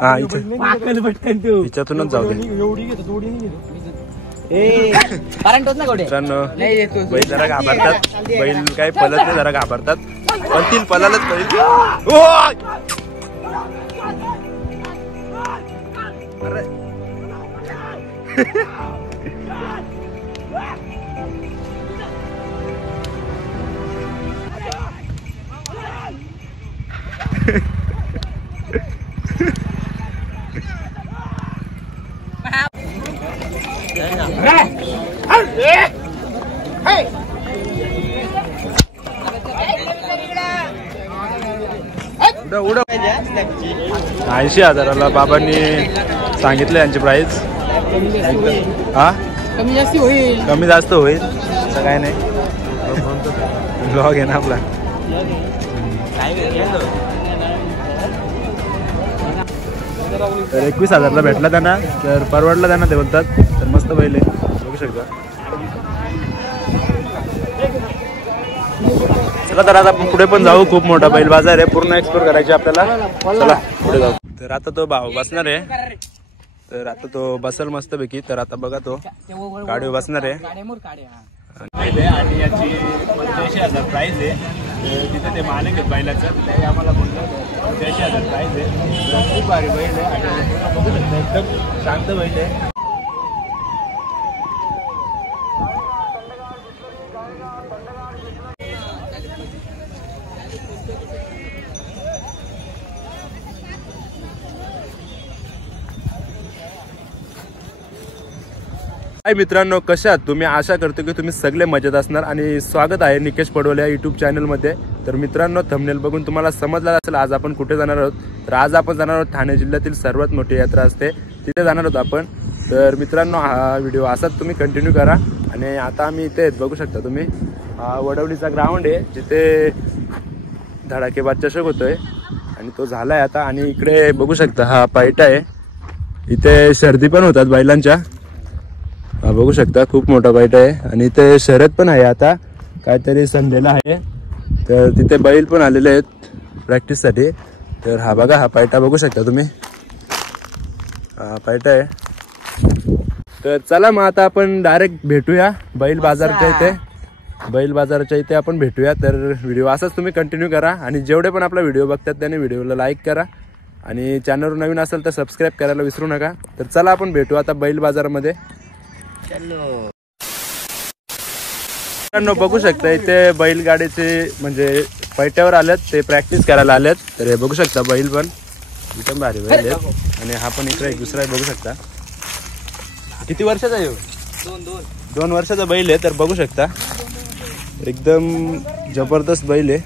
हा हिच्यातूनच जाऊ दे मित्रांनो. बैल जरा घाबरतात, बैल काय पलत नाही, जरा घाबरतात पण ती पलालच बैल. उडा 80,000 बाबांनी सांगितलं यांची प्राइस. हा कमी जास्त होईल असं काय नाही. ब्लॉग आहे ना आपला. तर 21,000 भेटला त्यांना, तर परवडला त्यांना ते बोलतात. तर मस्त बैल आहे, बघू शकता. चला तर आता आपण पुढे पण जाऊ. खूप मोठा बैल बाजार आहे, पूर्ण एक्सप्लोर करायचे आपल्याला. चला पुढे जाऊ. तर आता तो भाऊ बसणार आहे, तर आता तो बसल मस्त पैकी. तर आता बघा तो गाडी बसणार आहे आणि याची 85,000 प्राइस आहे. तिथे ते मालक आहेत बैलाचं, ते आम्हाला बोललं 85,000 प्राइस आहे. खूप भारी बैल आहे आणि बघू शकता एकदम शांत बैल आहे. हाय मित्रांनो, कशा आहात तुम्ही? आशा करतो की तुम्ही सगळे मजेत असणार आणि स्वागत आहे निकेश पडवले या यूट्यूब चॅनलमध्ये. तर मित्रांनो, थंबनेल बघून तुम्हाला समजलं असेल आज आपण कुठे जाणार आहोत. तर आज आपण जाणार आहोत ठाणे जिल्ह्यातील सर्वात मोठी यात्रा असते तिथे जाणार आहोत आपण. तर मित्रांनो, हा व्हिडिओ असाच तुम्ही कंटिन्यू करा. आणि आता आम्ही इथे बघू शकता तुम्ही, हा वडवलीचा ग्राउंड आहे जिथे धडाकेबाज चषक होतोय आणि तो झालाय आता. आणि इकडे बघू शकता हा पायटा आहे, इथे शर्दी पण होतात बैलांच्या. हा बघू शकता खूप मोठा बैल आहे आणि इथे शर्यत पण आहे आता काहीतरी संडेला आहे. तर तिथे बैल पण आलेले आहेत प्रॅक्टिससाठी. तर हा बघा हा पायटा बघू शकता तुम्ही, हा पायटा आहे. तर चला मग आता आपण डायरेक्ट भेटूया बैल बाजारच्या इथे. बैल बाजाराच्या इथे आपण भेटूया. तर व्हिडिओ असाच तुम्ही कंटिन्यू करा आणि जेवढे पण आपला व्हिडिओ बघतात त्याने व्हिडिओला लाईक करा आणि चॅनलवर नवीन असेल तर सबस्क्राईब करायला विसरू नका. तर चला आपण भेटू आता बैल बाजारामध्ये. बघू शकता इथे बैलगाडीचे म्हणजे पैट्यावर आलेत, ते प्रॅक्टिस करायला आलेत. तर हे बघू शकता बैल पण एकदम भारी बैल आहेत. आणि हा पण इकडे एक दुसरा बघू शकता. किती वर्षाचा आहे? 2 वर्षाचा बैल आहे. तर बघू शकता एकदम जबरदस्त बैल आहे.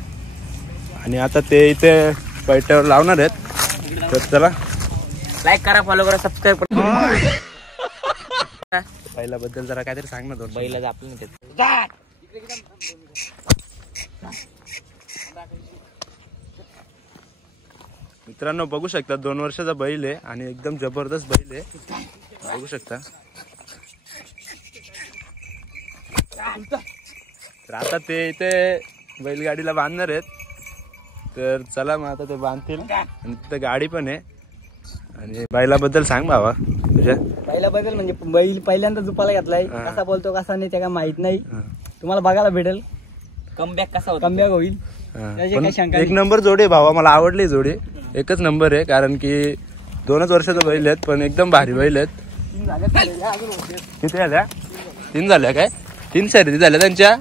आणि आता ते इथे पैट्यावर लावणार आहेत. तर चला लाईक करा, फॉलो करा, सबस्क्राईब करा. बैलाबद्दल जरा काहीतरी सांग ना. दोन बैलाच आपलं मित्रांनो बघू शकता 2 वर्षाचा बैल आहे आणि एकदम जबरदस्त बैल आहे, बघू शकता. तर आता ते इथे बैलगाडीला बांधणार आहेत. तर चला मग आता ते बांधतील आणि तिथे गाडी पण आहे. आणि बैलाबद्दल सांग बाबा तुझ्या. बैलाबद्दल म्हणजे बैल पहिल्यांदा झुपाला घेतलाय, कसा बोलतो कसा नाही त्या काय माहित नाही. तुम्हाला बघायला भेटेल कमबॅक कसा होता, कमबॅक होईल. एक नंबर जोडी आहे भावा, मला आवडली जोडी, एकच नंबर आहे. कारण की 2च वर्षाचा बैल आहेत पण एकदम भारी बैल आहेत. किती झाल्या? 3 झाल्या काय? 3 खरेदी झाल्या त्यांच्या.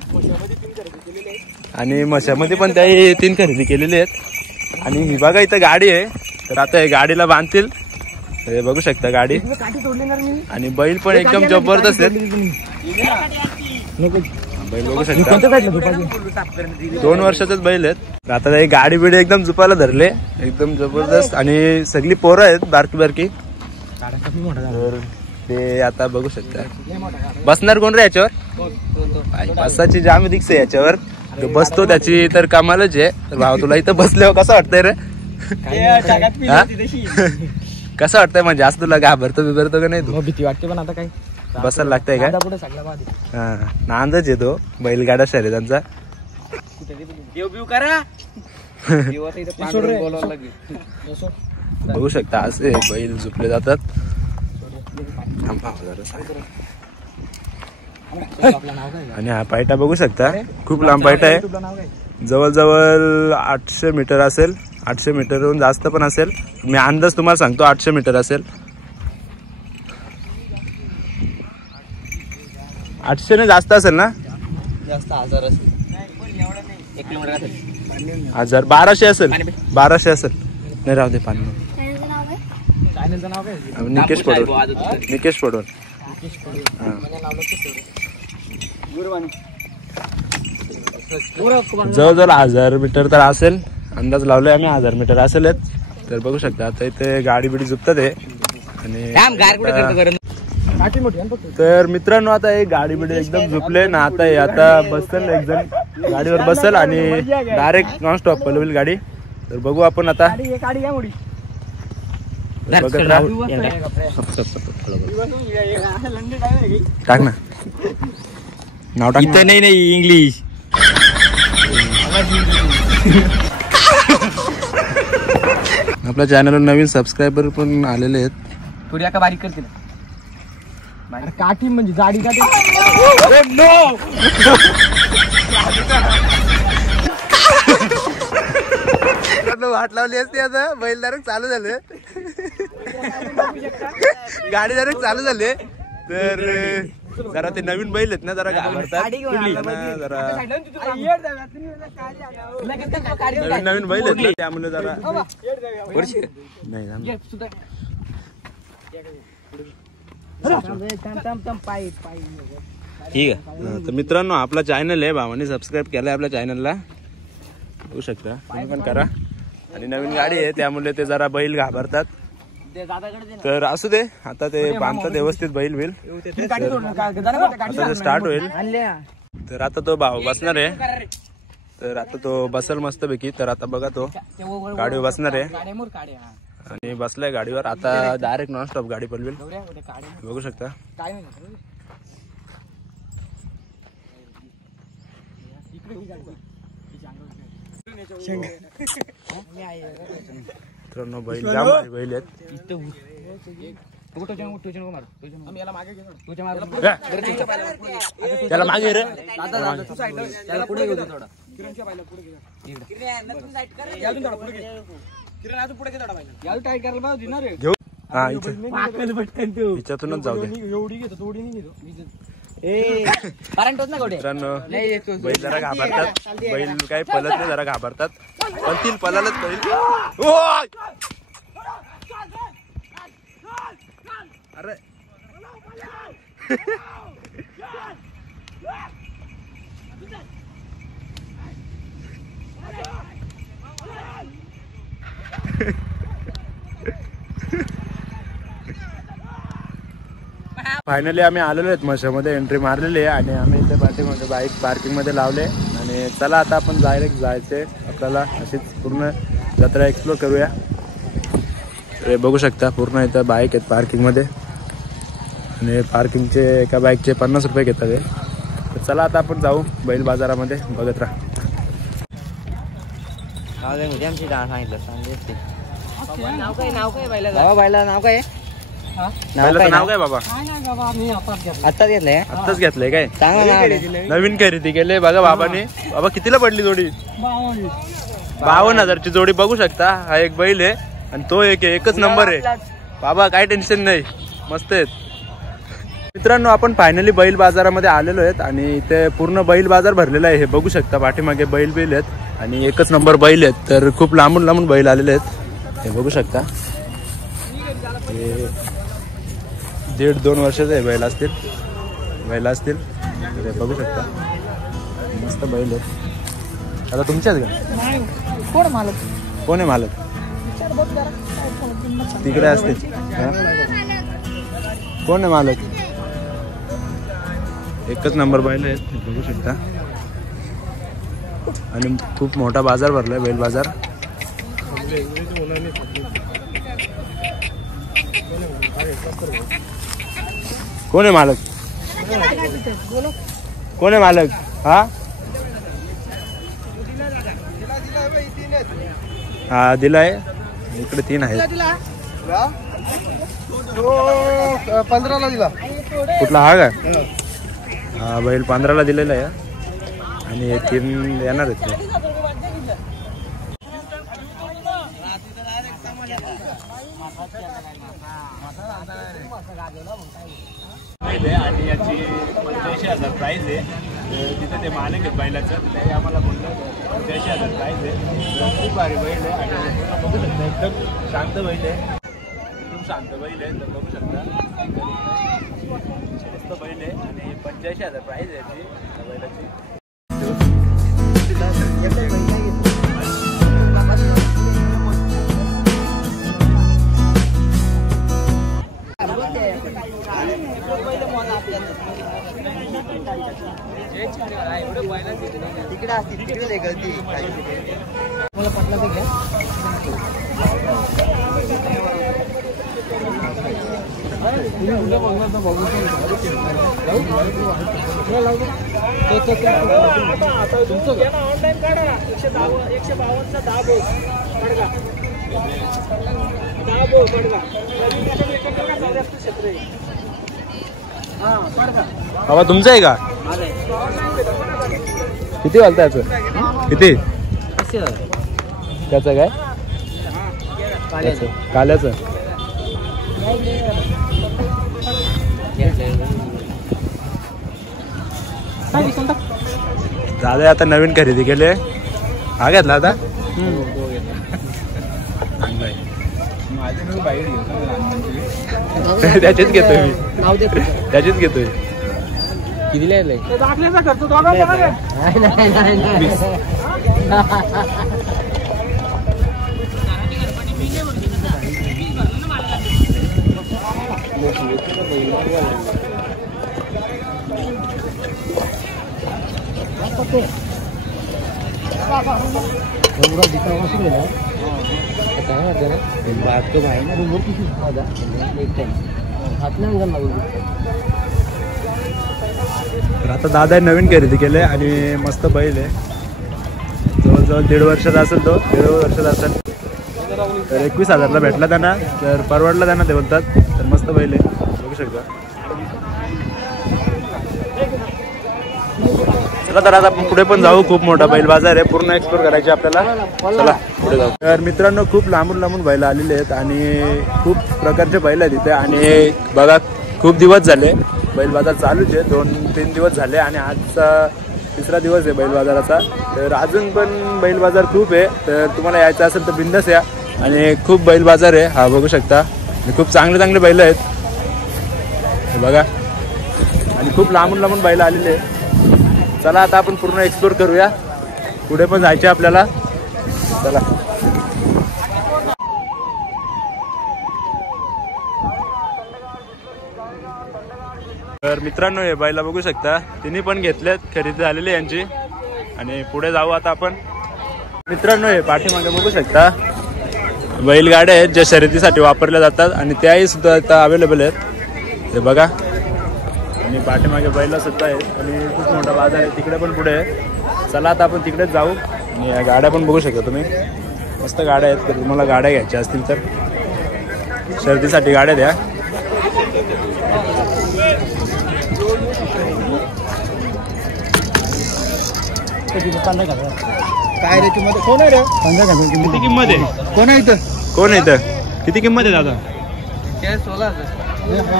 आणि मशामध्ये पण त्याही 3 खरेदी केलेली आहेत. आणि ही बघा इथं गाडी आहे. तर आता हे गाडीला बांधतील. हे बघू शकता गाडी. आणि बैल पण एकदम जबरदस्त आहेत. बैल बघू शकता 2 वर्षाचाच बैल आहेत. आता हे गाडी बिडी एकदम झुपायला धरले, एकदम जबरदस्त. आणि सगळी पोरं आहेत बारकी बारकी. तर ते आता बघू शकता. बसणार कोण रे याच्यावर? बसाची जाम रिक्स आहे याच्यावर. बसतो त्याची तर कमालच आहे. तर भाऊ तुला इथं बसल्यावर कसं वाटतंय रे? कसं वाटतंय म्हणजे? असं तुला घाबरतो बिबरतो का नाही तू? भीती वाटते पण आता काय बसायला लागतंय का? हा नांदच येतो बैलगाडा शर्यतांचा. बघू शकता असे बैल झोपले जातात. आणि हा पायटा बघू शकता खूप लांब पायटा आहे. जवळजवळ 800 मीटर असेल. 800 मीटरहून जास्त पण असेल. मी अंदाज तुम्हाला सांगतो 800 मीटर असेल. 800 ने जास्त असेल ना. जास्त 1000 असेल. 1 किलोमीटर असेल. 1000 1200 असेल. 1200 असेल. नाही राहू दे. पाणी चॅनलचं नाव काय? निकेश पडवळ. निकेश पडवळ. जवळजवळ 1000 मीटर तर असेल. अंदाज लावलाय आम्ही 1000 मीटर असेलच. तर बघू शकता आता इथे गाडी बिडी झुपतात आहे. आणि तर मित्रांनो आता एक गाडी बिडी एकदम झुपले ना. आता बसल एक जण गाडीवर बसल आणि डायरेक्ट नॉन स्टॉप पलवेल गाडी. तर बघू आपण आता. टाक ना नाव टाक. इथं नाही इंग्लिश. आपल्या चॅनलवर नवीन सबस्क्रायबर पण आलेले आहेत. थोडी एका बारीक करते ना. काठी म्हणजे जाडी काठी. वाट लावली असते आता. बैल डायरेक्ट चालू झाले. गाडी डायरेक्ट चालू झाली. तर जरा ते नवीन बैल आहेत ना जरा घाबरतात. जरा नवीन बैल आहेत ना त्यामुळे जरा नाही. ठीक आहे. तर मित्रांनो आपला चॅनल आहे. भावाने सबस्क्राईब केलाय आपल्या चॅनलला. होऊ शकता तुम्ही पण करा. आणि नवीन गाडी आहे त्यामुळे ते जरा बैल घाबरतात. तर असू दे. आता ते बांधतात व्यवस्थित बैल बिल. आता ते स्टार्ट होईल. तर आता तो भाऊ बसणार आहे. तर आता तो बसल मस्त पैकी. तर आता बघा तो गाडीवर बसणार आहे आणि बसलाय गाडीवर. आता डायरेक्ट नॉन स्टॉप गाडी पलवेल. बघू शकता. मित्रांनो बैल जाम बैल आहेत. त्याला मागे रे. हिच्यातूनच जाऊ दे. मित्रांनो बैल जरा घाबरतात. बैल काही पलत नाही जरा घाबरतात. पण ती पलालच बैल. अरे फायनली आम्ही आलेलो आहेत मशामध्ये. एंट्री मारलेली आहे आणि आम्ही इथे पाठीमध्ये बाईक पार्किंग मध्ये लावले. आणि चला आता आपण डायरेक्ट जायचंय आपल्याला. अशीच पूर्ण जत्रा एक्सप्लोर करूया. हे बघू शकता पूर्ण इथं बाईक आहेत पार्किंग मध्ये. आणि पार्किंगचे एका बाईकचे 50 रुपये घेतात हे. तर चला आता आपण जाऊ बैल बाजारामध्ये. बघत राहा. नाव काय बाबा. आत्ताच घेतलंय. आत्ताच घेतलंय काय. नवीन खरेदी केले बघा बाबाने. बाबा कितीला पडली जोडी. 52,000ची जोडी. बघू शकता हा एक बैल आहे आणि तो एकच नंबर आहे बाबा. काय टेन्शन नाही. मस्त आहेत. मित्रांनो आपण फायनली बैल बाजारामध्ये आलेलो आहेत आणि इथे पूर्ण बैल बाजार भरलेला आहे. हे बघू शकता पाठीमागे बैल आहेत आणि एकच नंबर बैल आहेत. तर खूप लांबून लांबून बैल आलेले आहेत. हे बघू शकता. हे 1.5-2 वर्षाचे बैल असतील. तर बघू शकता मस्त बैल आहेत. आता तुमच्याच का. कोण आहे मालक. तिकडे असते. कोण आहे मालक. एकच नंबर बैल आहेत. बघू शकता. आणि खूप मोठा बाजार भरलाय बैल बाजार. कोण आहे मालक. कोण आहे मालक. हा दिलाय. इकडे 3 आहेत. 15ला दिला. कुठला हा का? हा बैल 15ला दिलेला आहे आणि हे 3 येणार आहेत. आणि याची 85,000 प्राईज आहे. तिथं ते मालक आहेत बैलाचं, ते आम्हाला बोललं 85,000 प्राईज आहे. खूप भारी बैल आहे आणि बघू शकता एकदम शांत बैल आहे. एकदम शांत बैल आहे, तर बघू शकता मस्त बैल आहे आणि 85,000 प्राईज आहे याची बैलाची. तिकडे असते तिकडे गलती मला पटलं ते घ्या. ऑनलाईन काढा 152चा दाब बाबा तुमचं आहे का? किती वाजता याचं? किती त्याचं काय? काल्याचं दादा आता नवीन खरेदी केले. हा घेतला आता त्याचीच घेतोय मी. त्याचीच घेतोय. किती लिहायलंय? तर आता दादा नवीन खरेदी केले आणि मस्त बैल आहे. जवळजवळ 1.5 वर्षाचा असेल तो. 1.5 वर्षाचा असेल तर 21,000ला भेटला त्यांना. तर परवडला त्यांना ते बोलतात. तर मस्त बैल आहे बघू शकता. चला तर आता आपण पुढे पण जाऊ. खूप मोठा बैल बाजार आहे. पूर्ण एक्सप्लोर करायचे आपल्याला. चला पुढे जाऊ. तर मित्रांनो खूप लांबून लांबून बैल आलेले आहेत आणि खूप प्रकारचे बैल आहेत इथे. आणि बघा खूप दिवस झाले बैल बाजार चालूच आहे. 2-3 दिवस झाले आणि आजचा 3रा दिवस आहे बैल बाजाराचा. तर अजून पण बैल बाजार खूप आहे. तर तुम्हाला यायचं असेल तर बिंदास या. आणि खूप बैल बाजार आहे. हा बघू शकता. आणि खूप चांगले चांगले बैल आहेत हे बघा. आणि खूप लांबून लांबून बैल आलेले आहे. चला आता आपण पूर्ण एक्सप्लोर करूया. पुढे पण जायचे आपल्याला. चला तर मित्रांनो हे बैला बघू शकता. तिन्ही पण घेतलेत. खरेदी झालेली यांची. आणि पुढे जाऊ आता आपण. मित्रांनो हे पाठीमागे बघू शकता बैलगाड्या आहेत ज्या शर्यतीसाठी वापरल्या जातात आणि त्याही सुद्धा आता अवेलेबल आहेत हे बघा. आणि पाठीमागे बैला सुद्धा आहेत आणि खूप मोठा बाजार आहे तिकडे पण पुढे आहे. चला आता आपण तिकडेच जाऊ. आणि या गाड्या पण बघू शकता तुम्ही. मस्त गाड्या आहेत. तर तुम्हाला गाड्या घ्यायच्या असतील तर शर्यतीसाठी गाड्या द्या. काय रे किंमत? कोण आहे रे? किती किंमत आहे? कोण आहे इथं? कोण आहे इथं? किती किंमत आहे दादा?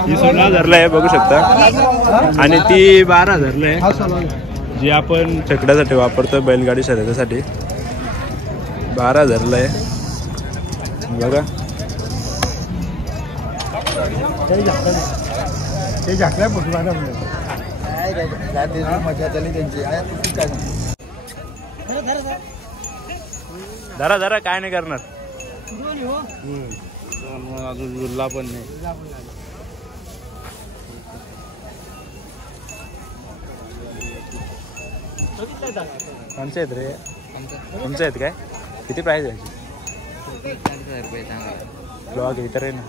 16,000ला आहे बघू शकता. आणि ती 12,000ला आहे जी आपण छकड्यासाठी वापरतोय बैलगाडी शर्यतीसाठी. 12,000ला आहे बघा. ते झाकल्या मजा झाली त्यांची. धरा धरा काय नाही करणार. अजून जुळला पण नाही. कोणचे आहेत रे? तुमचे आहेत काय? किती प्राइस आहे? 40,000 रुपये सांगा. ब्लॉग इतर आहे ना.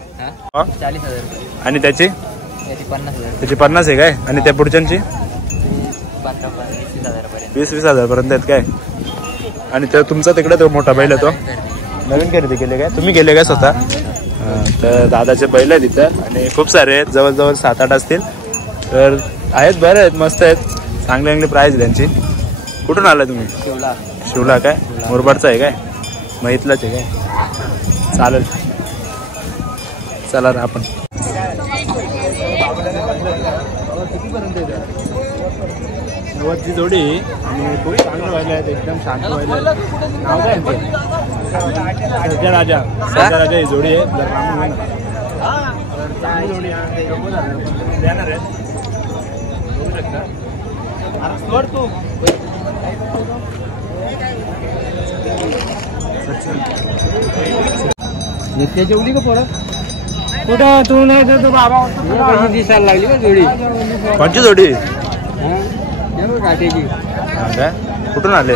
40,000 रुपये. आणि त्याची? त्याची 50,000. त्याची 50 आहे काय? आणि त्या पुढच्यांची? 20,000 पर्यंत. 20,000 पर्यंत आहेत काय? आणि तो तुमचा तिकडे तो मोठा बैल आहे तो नवीन खरेदी केले काय तुम्ही गेले काय स्वतः? तर दादाचे बैल आहेत इथं आणि खूप सारे आहेत, जवळजवळ 7-8 असतील. तर आहेत, बरे आहेत, मस्त आहेत, चांगली चांगली प्राईज आहे त्यांची. कुठून आला तुम्ही? शिवला काय? मुरबाडचा आहे काय? मग इथलाच आहे काय? चालेल, चला ना आपण. शेवटची जोडी आणि खूप चांगलं व्हायला आहेत, एकदम शांत व्हायला आहेत. नाव काय सर्जा राजा? सर्जा राजा ही जोडी आहे. जर चांगली जोडी देणार आहेत, बघू शकता. जेवढी का परत कुठं तू नाही तू बाबा दिसायला लागली का जोडी? कोणची जोडी? काटेची. काय? कुठून आले?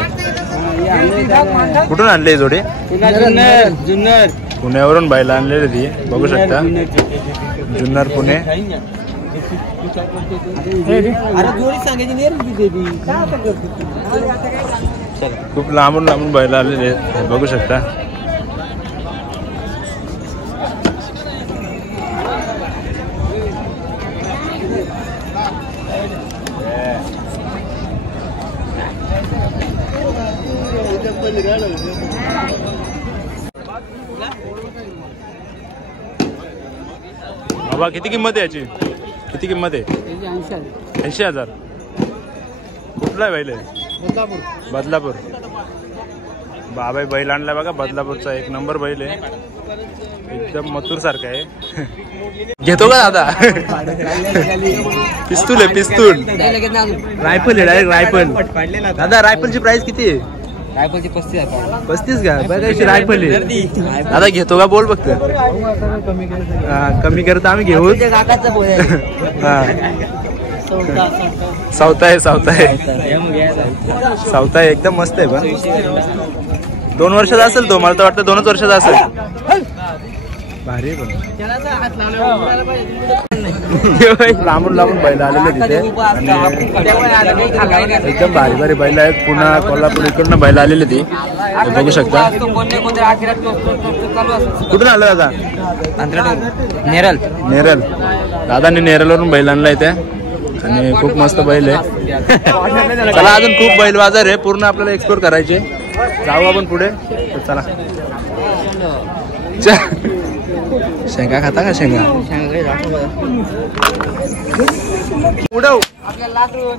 कुठून आणले जोडी? जुन्नर. पुण्यावरून बायला आणलेली ती, बघू शकता. जुन्नर पुणे. खूप लांबून लांबून बायला आलेले आहेत, बघू शकता. बाबा किती किंमत आहे याची? किती किंमत आहे? 80,000. कुठला आहे बैल? बदलापूर. बाबा बैल आणला बघा, बदलापूरचा एक नंबर बैल आहे, एकदम मथुर सारखा आहे. घेतो का दादा? पिस्तूल आहे, पिस्तूल. रायफल आहे, डायरेक्ट रायफल. दादा रायफलची प्राइस किती आहे? रायफलची 35,000. का? बघायची रायफल आहे. दादा घेतो का? बोल फक्त. कमी करता आम्ही घेऊ. सावता आहे, सावता आहे, एकदम मस्त आहे. पण 2 वर्षाचा असेल तो, मला तर वाटतं 2च वर्षाचा असेल. भारी आहे पण. लांबून लांबून बैल आलेले तिथे आणि एकदम भारी भारी बैल आहेत. पुन्हा कोल्हापूर इकडनं बैल आलेली ती, बघू शकता. कुठून आलं दादा? नेरल. नेरल. दादांनी नेरलवरून बैल आणलाय त्या आणि खूप मस्त बैल आहे. चला अजून खूप बैल बाजार आहे, पूर्ण आपल्याला एक्सप्लोर करायचे. जाऊ आपण पुढे, चला. शेंगा खाता का? शेंगा उडव. आपल्याला लाख रुपये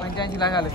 85 लाख आले.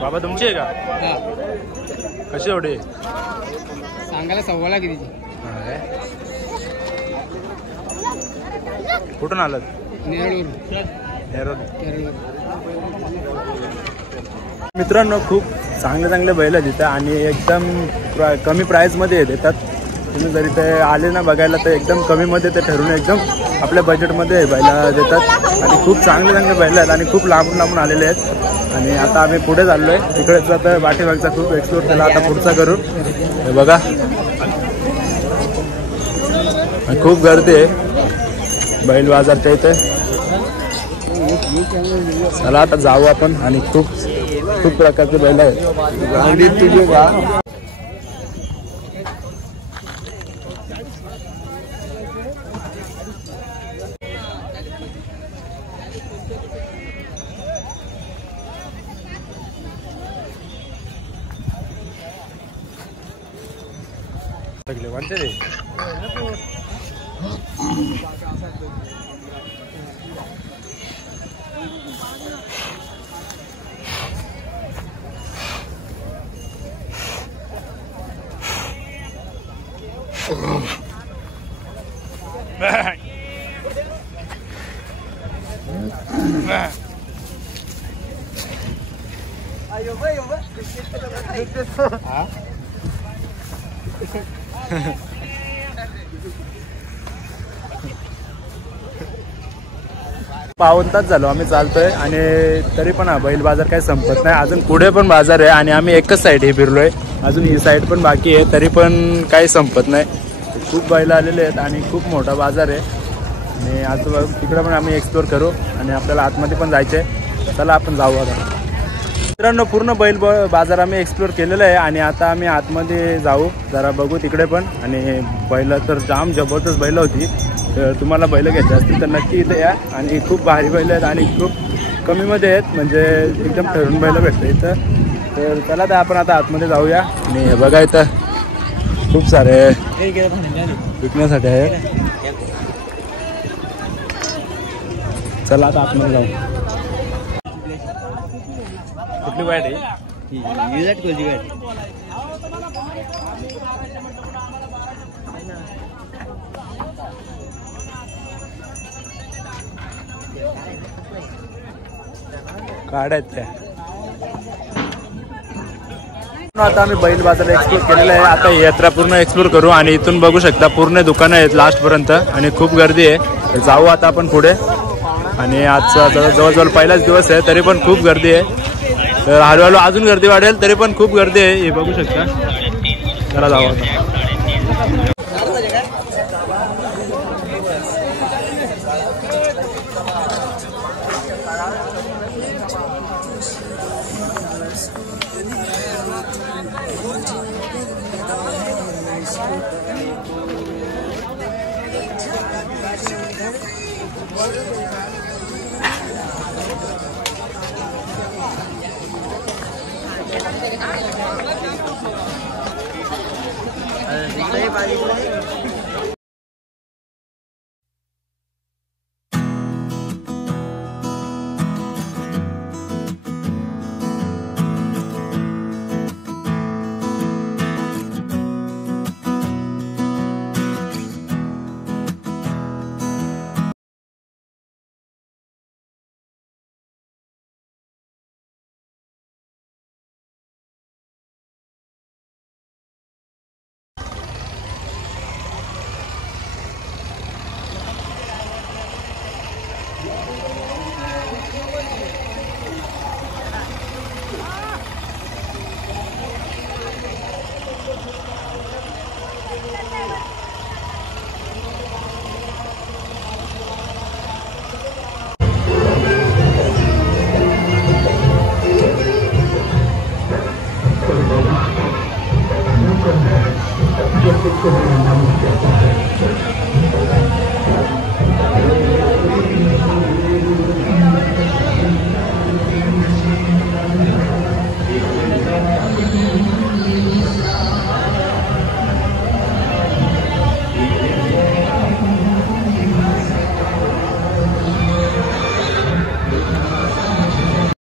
बाबा तुमची आहे का? कशी एवढी? सांगायला 1.25 लाख किती? कुठून आलात? नेरळ. मित्रांनो खूप चांगले चांगले बैल आहेत इथं आणि एकदम कमी प्राईजमध्ये देतात. तुम्ही जर इथे आले ना बघायला तर एकदम कमीमध्ये ते ठरवून एकदम आपल्या बजेटमध्ये बैला देतात आणि खूप चांगले चांगले बैल आहेत आणि खूप लांबून लांबून आलेले आहेत. आणि आता आम्ही पुढे चाललोय, तिकडेच आता पाठीमागचा खूप एक्सप्लोर केला, आता पुढचा करू. हे बघा खूप गर्दी आहे बैल बाजारच्या इथे. चला आता जाऊ आपण आणि खूप खूप प्रकारचे बैल आहेत. तुझे का? सगळे म्हणते रे पाऊण तास झालो आम्ही चालतोय आणि तरी पण हा बैल बाजार काही संपत नाही. अजून पुढे पण बाजार आहे आणि आम्ही एकच साईड हे फिरलोय. अजून ही साईड पण बाकी आहे तरी पण काही संपत नाही. खूप बैल आलेले आहेत आणि खूप मोठा बाजार आहे आणि आजूबाजू तिकडे पण आम्ही एक्सप्लोर करू आणि आपल्याला आतमध्ये पण जायचे. चला आपण जाऊ आता. मित्रांनो पूर्ण बैल बाजार आम्ही एक्सप्लोर केलेलं आहे आणि आता आम्ही आतमध्ये जाऊ जरा बघू तिकडे पण. आणि बैल तर जाम जबरदस्त बैल होती. तर तुम्हाला बैल घ्यायचे असतील तर नक्की इथे या. आणि खूप भारी बैल आहेत आणि खूप कमीमध्ये आहेत म्हणजे एकदम ठरून बैल भेटतं इथं. तर चला तर आपण आता आतमध्ये जाऊया. आणि हे बघा इथं खूप सारे विकण्यासाठी आहे. चला आता आतमध्ये जाऊ. कुठली वाईट आहे काढायत त्या. आता आम्ही बैल बाजार एक्सप्लोर केलेला आहे. आता ही यात्रा पूर्ण एक्सप्लोर करू आणि इथून बघू शकता पूर्ण दुकानं आहेत लास्ट पर्यंत आणि खूप गर्दी आहे. जाऊ आता आपण पुढे. आणि आजचा जवळजवळ पहिलाच दिवस आहे तरी पण खूप गर्दी आहे. तर हळूहळू अजून गर्दी वाढेल तरी पण खूप गर्दी आहे. हे बघू शकता. चला जाऊ आता. इकडे